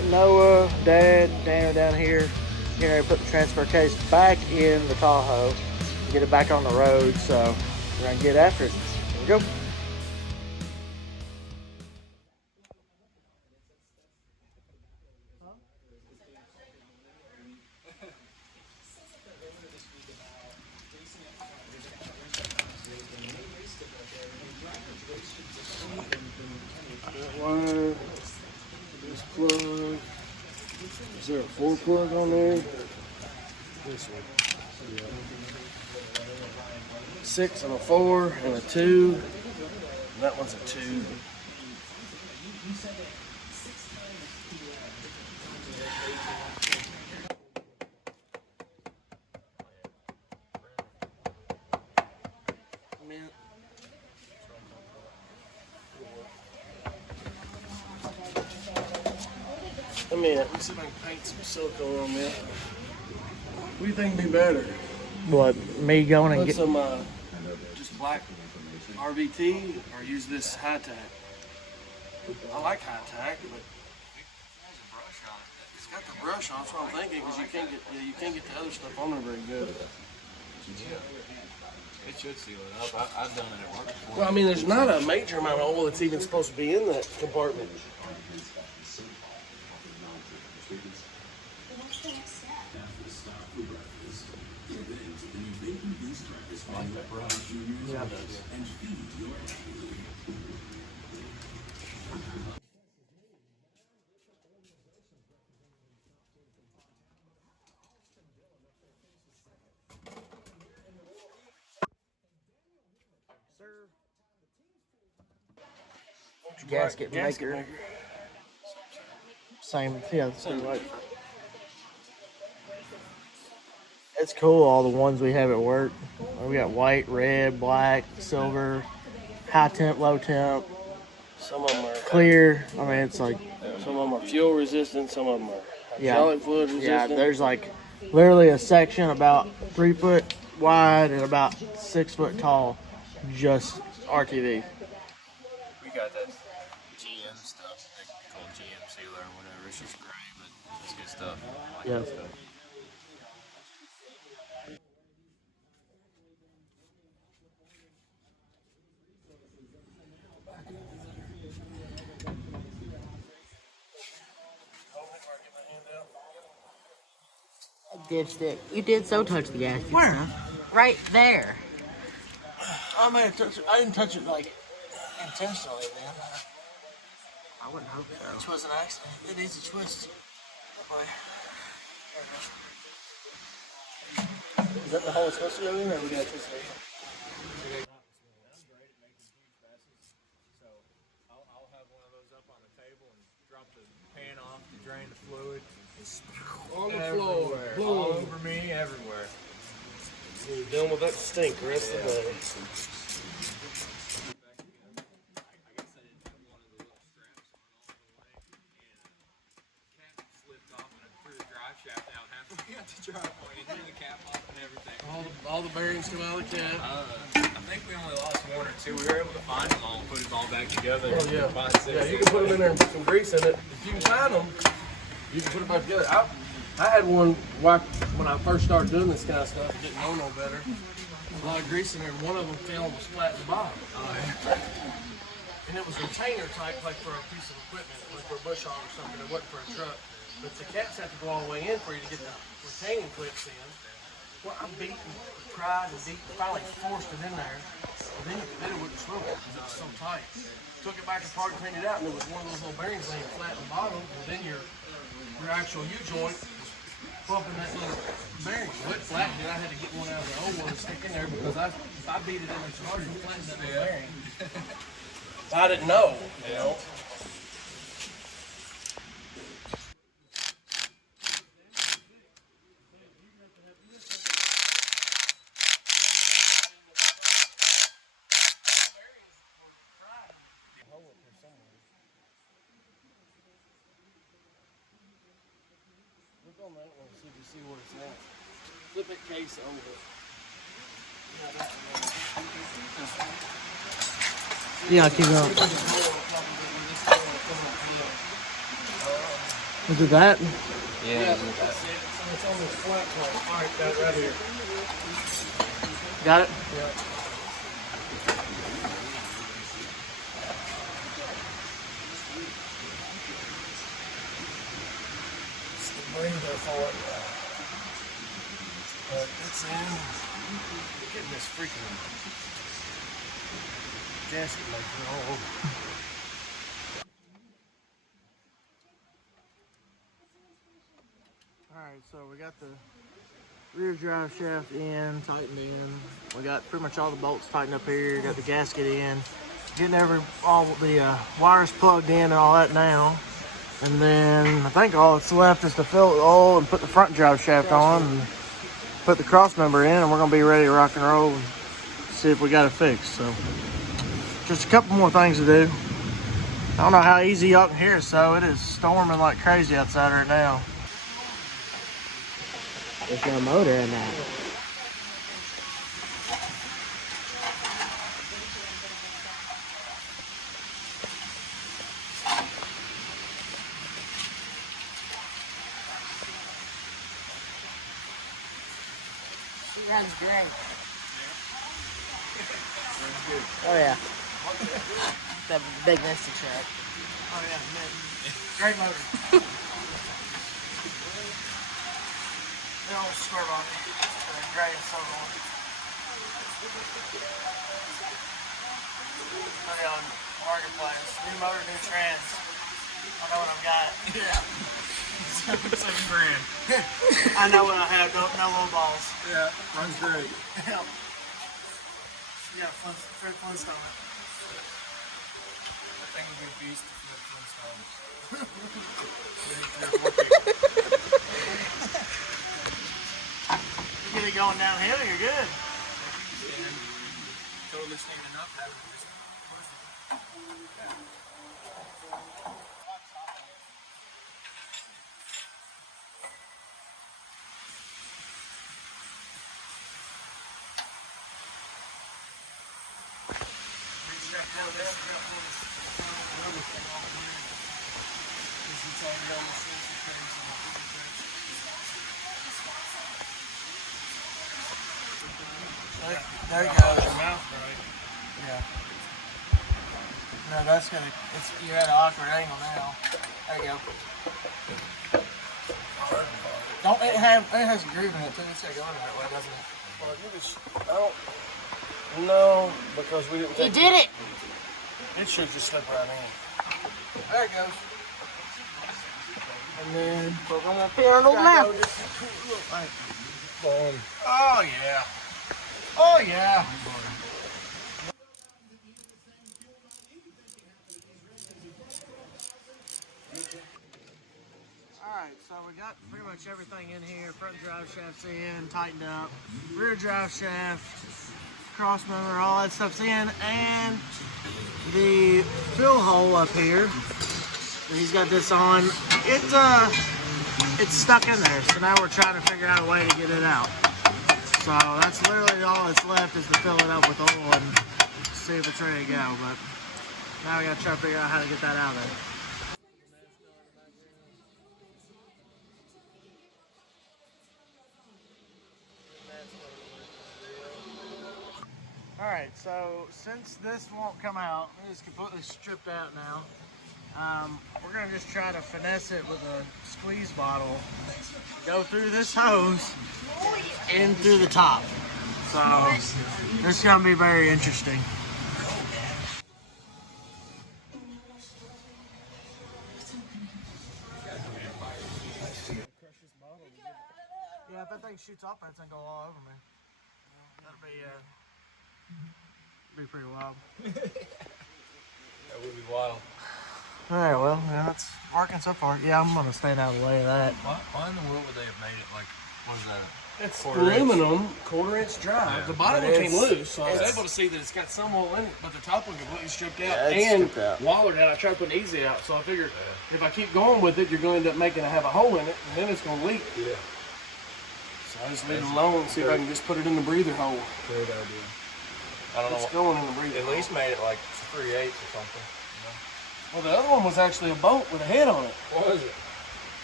got Noah, Dad, Daniel down here. Getting ready to put the transfer case back in the Tahoe. Get it back on the road, so we're gonna get after it. Here we go. Wire, this plug. Is there a 4 plug on there? This one. Yeah. 6 and a 4 and a 2. And that one's a 2. Let me see if I can paint some silicone on that. What do you think would be better? What, me going and get some just black RVT or use this high tack? I like high tack, but it's got the brush on. That's what I'm thinking, because you can't get the other stuff on there very good. It should seal it up. I've done it at work before. Well, I mean, there's not a major amount of oil that's even supposed to be in that compartment. Yeah. Gasket maker. Same, yeah, same way. It's cool, all the ones we have at work. We got white, red, black, silver, high temp, low temp. Some of them are clear. I mean, it's like some of them are fuel resistant, some of them are hydraulic fluid resistant. Yeah, there's like literally a section about 3 foot wide and about 6 foot tall, just RTV. We got that GM stuff, they call GM sealer or whatever. It's just gray, but it's good stuff. I like that stuff. Dipstick. You did so touch the gas. Where? Right there. I may have touched it. I didn't touch it like intentionally, man. I wouldn't hope so. It was an accident. It is a twist. Is that the hole it's supposed to go in, or we got this here? I'll have one of those up on the table and drop the pan off to drain the fluid. On the floor. All over me, everywhere. You're dealing with that stink the rest of the day. All the bearings come out of the cap. I think we only lost 1 or 2. We were able to find them all and put them all back together. Oh, yeah. Yeah, you can put them in there and put some grease in it. If you can find them, you can put them back together. I had one when I first started doing this kind of stuff. I didn't know no better. A lot of grease in there, and one of them fell and was flat at the bottom. And it was a retainer type, like for a piece of equipment, like for a bush hog or something. It wasn't for a truck. But the caps have to go all the way in for you to get the retaining clips in. Well, I beat and cried and beat and finally forced it in there. And then it wouldn't swivel because it was so tight. Took it back apart and cleaned it out, and there was one of those little bearings laying flat in the bottom. And then your actual U-joint was bumping that little bearing. It went flat, and I had to get one out of the old one and stick in there because if I beat it in there too hard, it flattened that little bearing. I didn't know, you know. Look on that one, so you can see where it's at. Flip that case over. Yeah, keep going. Is it that? Yeah. So it's on this flat part. All right, got it right here. Got it? Yeah. It's the breather for it. But it's in. Look at this freaking gasket like all over. Alright, so we got the rear drive shaft in, tightened in. We got pretty much all the bolts tightened up here. Got the gasket in. Getting all the wires plugged in and all that now. And then I think all that's left is to fill it with oil and put the front drive shaft on and put the cross member in, and we're gonna be ready to rock and roll and see if we got it fixed. So just a couple more things to do. I don't know how easy y'all can hear, so it is storming like crazy outside right now. There's no motor in that. She runs great. Oh yeah. That big Misty truck. Oh yeah, man. Great motor. They don't swerve on it. It's great and so on. Put it on Marketplace. New motor, new trans. I know what I've got. Yeah. 7 grand. I know what I have. No low balls. Yeah, runs great. Yeah. Yeah, Fred Flintstone. That thing would be a beast if Fred Flintstone. You get it going downhill, you're good. Totally standing up, having this. There you go. Yeah. No, that's gonna. You're at an awkward angle now. There you go. Don't it has a groove in it too? It's going that way, doesn't it? Well, you just. No, because we didn't. He did it. It should just slip right in. There it goes. And then We're gonna appear on the mouth. Boom. Oh yeah. Oh yeah. Alright, so we got pretty much everything in here. Front drive shaft's in, tightened up. Rear drive shaft, cross member, all that stuff's in. And the fill hole up here, he's got this on. It's stuck in there. So now we're trying to figure out a way to get it out. So that's literally all that's left is to fill it up with oil and see if it's ready to go. But now we gotta try to figure out how to get that out of there. Alright, so since this won't come out, it is completely stripped out now. We're going to just try to finesse it with a squeeze bottle. Go through this hose in through the top. So this is going to be very interesting. Yeah, if that thing shoots off, that's going to go all over me. That'll be pretty wild. That would be wild. Alright, well, yeah, that's working so far. Yeah, I'm gonna stand out of the way of that. Why in the world would they have made it like, what is that? It's aluminum, quarter-inch drive. Yeah. The bottom one came loose, so I was able to see that it's got some oil in it, but the top one completely stripped out and wallered out. I tried to put an easy out, so I figured if I keep going with it, you're going to end up making it have a hole in it, and then it's going to leak. Yeah. So I just leave it alone and see if I can just put it in the breather hole. Great idea. I don't know. It's going in the breather hole. At least made it like 3/8 or something. Well, the other one was actually a boat with a head on it. What was it?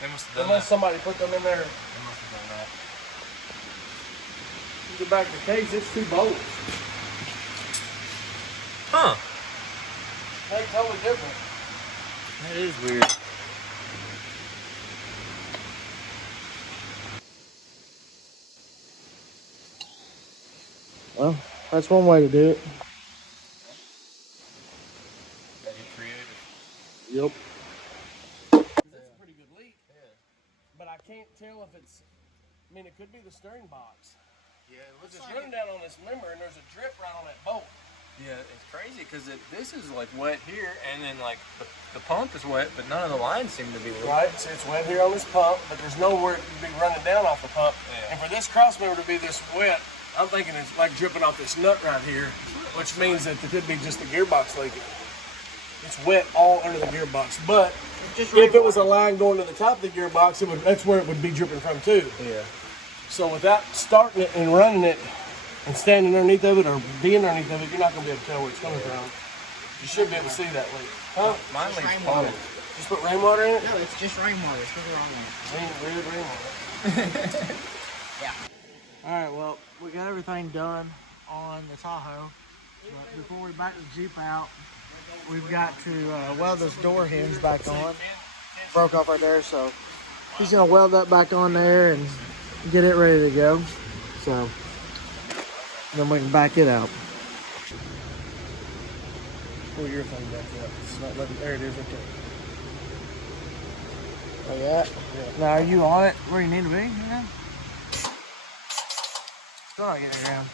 They must have done Unless that. somebody put them in there. They must have done that. You get back to the case, it's 2 bolts. Huh. They're totally different. That is weird. Well, that's one way to do it. Gotta get creative. Yep. That's a pretty good leak. Yeah. But I can't tell if it's, I mean, it could be the steering box. Yeah, it It's looks like running down on this member and there's a drip right on that bolt. Yeah, it's crazy because this is like wet here, and then like the pump is wet, but none of the lines seem to be leaking. Right, so it's wet here on this pump, but there's nowhere it could be running down off the pump. Yeah. And for this cross member to be this wet, I'm thinking it's like dripping off this nut right here, which means that it could be just the gearbox leaking. It's wet all under the gearbox, but if it was a line going to the top of the gearbox, that's where it would be dripping from too. Yeah. So without starting it and running it and standing underneath of it or being underneath of it, you're not going to be able to tell where it's coming from. You should be able to see that leak. Huh? Mine Just leaks rainwater. plumbing. Just put rainwater in it? No, it's just rainwater. It's nothing wrong with Weird rainwater. it. Yeah. Alright, well, we got everything done on the Tahoe. But before we back the Jeep out, we've got to weld this door hinge back on. Broke off right there, so he's going to weld that back on there and get it ready to go. So then we can back it out. Pull your thing back up. It's not letting, there it is right there. Like that? Yeah. Now, are you on it where you need to be? Yeah. Still not getting around.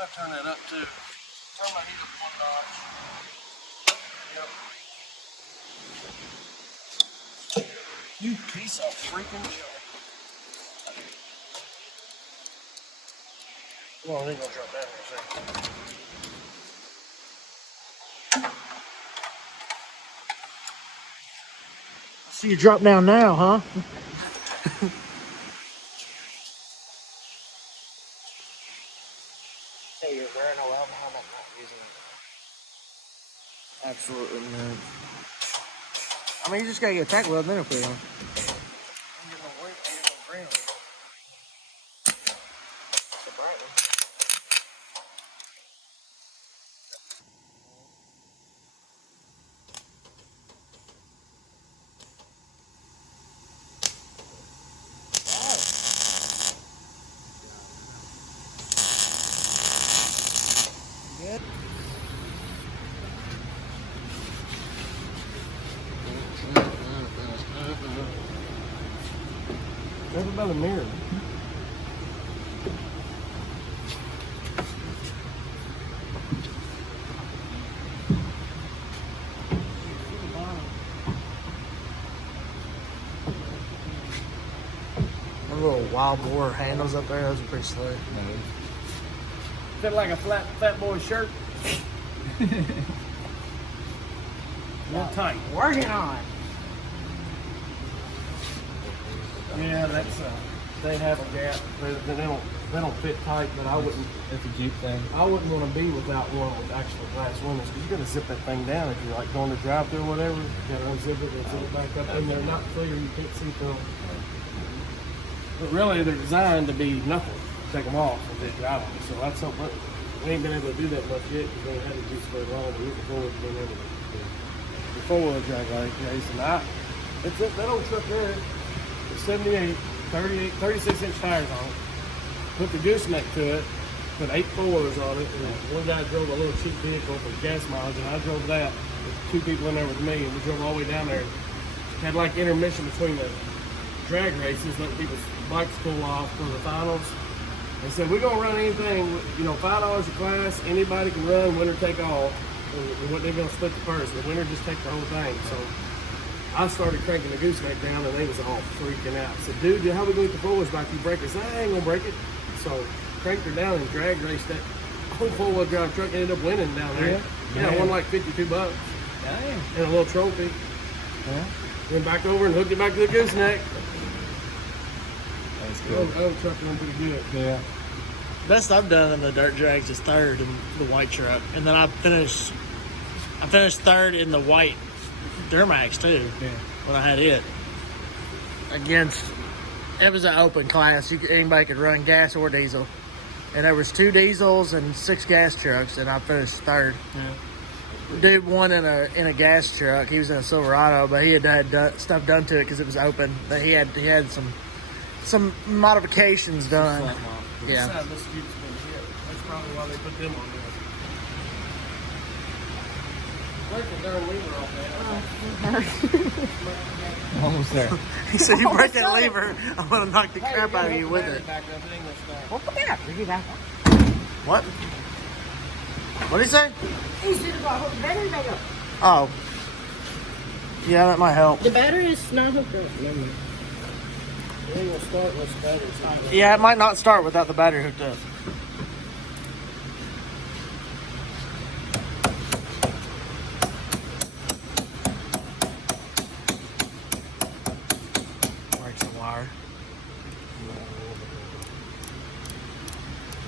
I'll turn that up too. Turn my heat up 1 notch. Yep. You piece of freaking shit. Well, I ain't gonna drop that in a second. So you drop down now, huh? Hey, you're wearing a weld helmet, not using it. Absolutely, man. I mean, you just gotta get a tack weld, then it'll put it on. I'm getting a weight, I'm getting a green. It's a bright one. Good. What about a mirror? Them little wild boar handles up there, those are pretty slick. Fit like a fat boy shirt. Real tight. Working on it. Yeah, that's they have a gap. They don't fit tight, but I wouldn't. It's a Jeep thing. I wouldn't want to be without one with actual glass windows because you're gonna zip that thing down if you're like going to drive through or whatever. You gotta unzip it and zip it back up, and they're not clear. You can't see through them. But really, they're designed to be nothing. Take them off if they drive them. So that's something we ain't been able to do that much yet because we ain't had the Jeeps very long. But we before we've been able to do the 4-wheel drive like Jason. It's that old truck there. It's 78, 38, 36-inch tires on it. Put the gooseneck to it. Put 8 4s on it. And one guy drove a little cheap vehicle for gas mileage, and I drove that. With 2 people in there with me, and we drove all the way down there. Had like intermission between the drag races, letting people's bikes cool off for the finals. They said, we're going to run anything, you know, $5 a class, anybody can run, winner take all. And what they're going to split the purse. The winner just take the whole thing. So I started cranking the gooseneck down, and they was all freaking out. I said, dude, how we going to get the 4-wheels back? You break it? I said, I ain't going to break it. So cranked her down and drag raced that whole 4-wheel drive truck. Ended up winning down there. Yeah, I won like $52. Dang. And a little trophy. Yeah. Went back over and hooked it back to the gooseneck. That's Oh, truck went pretty good. Yeah. Best I've done in the dirt drags is third in the white truck, and then I finished third in the white Duramax too. Yeah. when I had it against. It was an open class. Anybody could run gas or diesel, and there was 2 diesels and 6 gas trucks, and I finished third. Yeah. Dude won in a gas truck. He was in a Silverado, but he had stuff done to it because it was open. But he had some modifications done. Yeah. That's probably why they put them on there. Break the darn lever off, man. Almost there. He said, "You break that lever, I'm gonna knock the crap out of you with it." Back up, it ain't gonna start. Well, come here. Bring it back. What? What did he say? He said about hook the battery back up. Oh. Yeah, that might help. The battery is not hooked up. Never mind. It ain't gonna start unless the battery's hot. Yeah, it might not start without the battery hooked up. Breaks the wire.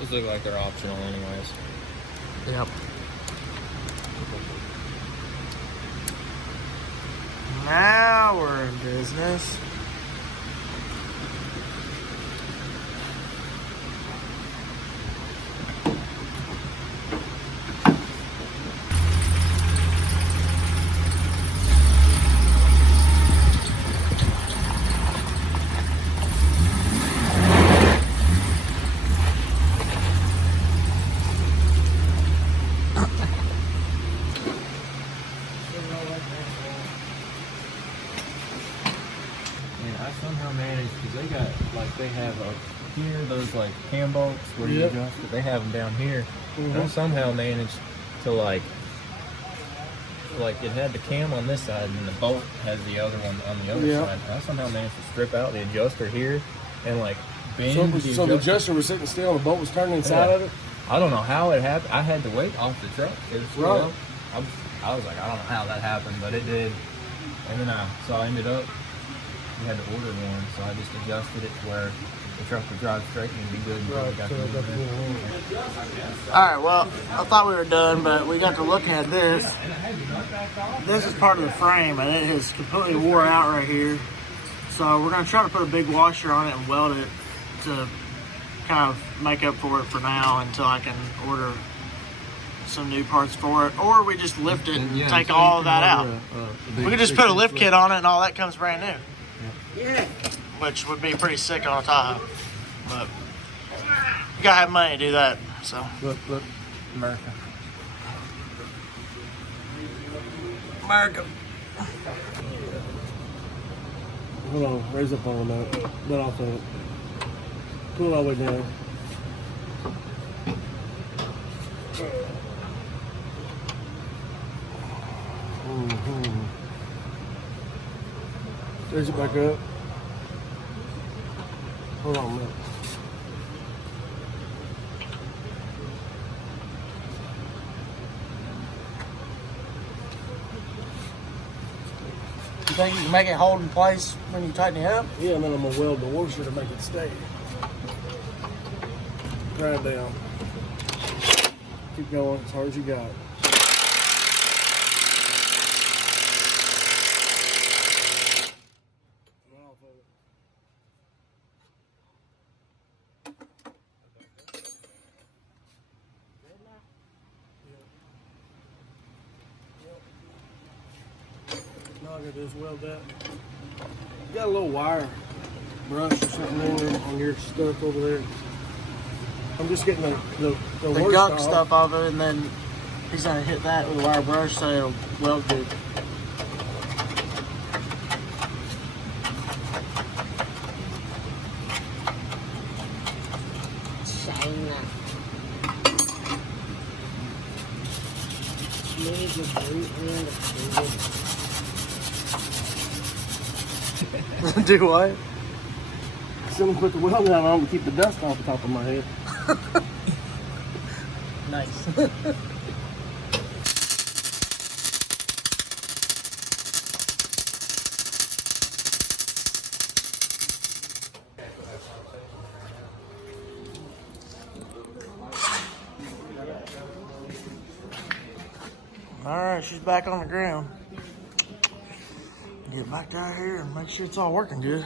Those look like they're optional anyways. Yep. Now we're in business. And I somehow managed, because they have here, those like cam bolts where you Yep. adjust it, they have them down here. And I somehow managed to like it had the cam on this side and the bolt has the other one on the other Yep. side. I somehow managed to strip out the adjuster here and like bend So the adjuster was sitting still and the bolt was turning inside Yeah. of it? I don't know how it happened. I had to wait off the truck. It was Right. slow. I was like, I don't know how that happened, but it did. And then I ended up, we had to order one, so I just adjusted it to where the truck would drive straight and be good until we got so the I got new the one. Alright, well, I thought we were done, but we got to look at this. This is part of the frame, and it has completely wore out right here. So we're going to try to put a big washer on it and weld it to kind of make up for it for now until I can order some new parts for it. Or we just lift it and Yeah, take so all you of can that out. order We could just put a lift kit on it and all that comes brand new. Yeah. Which would be pretty sick on a Tahoe. But you gotta have money to do that. So Look, America. America. Hold on, raise up on that. Let off of it. Pull it all the way down. Raise it back up. Hold on a minute. You think you can make it hold in place when you tighten it up? Yeah, and then I'm gonna weld the washer to make it stay. Grind down. Keep going as hard as you got. Let off of it. Now I gotta just weld that. You got a little wire brush or something in there on your stuff over there. I'm just getting the The worst gunk off. stuff off it, and then he's gonna hit that with a wire brush so it'll weld good. China. Maybe the boot and the Do what? Someone put the weld down on to keep the dust off the top of my head. Nice. All right, she's back on the ground. Get back out here and make sure it's all working good.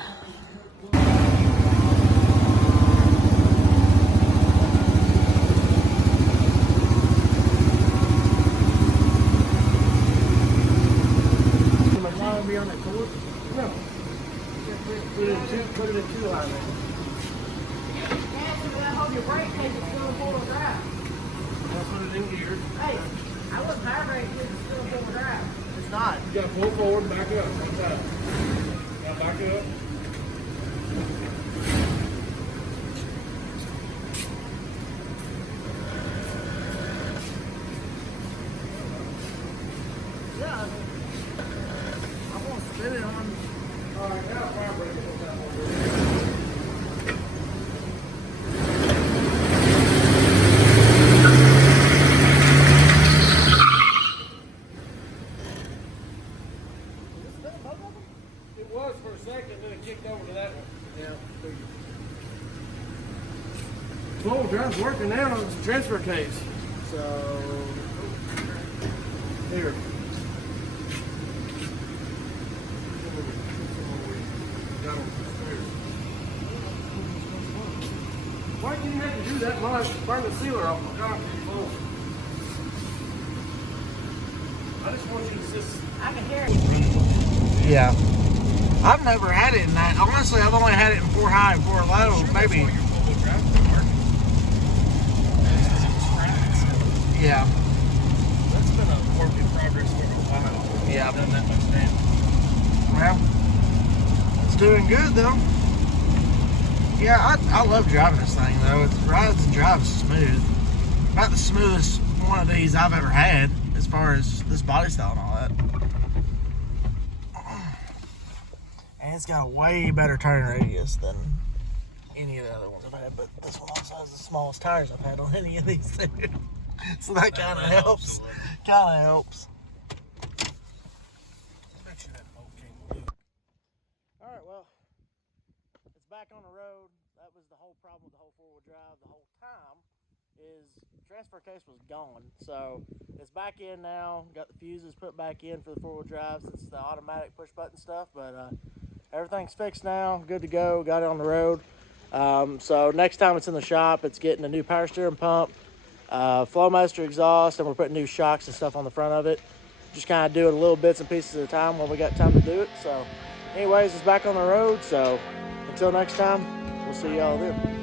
Be on that cord? No. Put it in two line. Hold your brake case, it's still a four-wheel drive. I'll put it in gear. Hey, I wouldn't power brake if it's still a four-wheel drive. It's not. You gotta pull forward and back up. One time. Now back up. Yeah. I want to spin it on. All right, now power brake is on that one. It was for a second, then it kicked over to that one. Yeah. Four-wheel drive's working now on the transfer case. So Here. Why do you have to do that much? Burn the sealer off my concrete floor. I just want you to just. I can hear it. yeah. I've never had it in that. Honestly, I've only had it in 4 high and 4 low, maybe. Yeah. That's been a work in progress for a while. Yeah. I've done that much damage. Well, it's doing good though. Yeah, I love driving this thing though. It rides and drives smooth. About the smoothest one of these I've ever had as far as this body style and all that. And it's got a way better turn radius than any of the other ones I've had, but this one also has the smallest tires I've had on any of these too. So that kind of helps. Kind of helps. Alright, well, it's back on the road. That was the whole problem with the whole four-wheel drive the whole time, is transfer case was gone. So it's back in now. Got the fuses put back in for the four-wheel drive since it's the automatic push button stuff, but everything's fixed now, good to go, got it on the road. So next time it's in the shop, it's getting a new power steering pump, Flowmaster exhaust, and we're putting new shocks and stuff on the front of it. Just kind of doing little bits and pieces at a time while we got time to do it. So anyways, it's back on the road, so until next time, we'll see y'all then.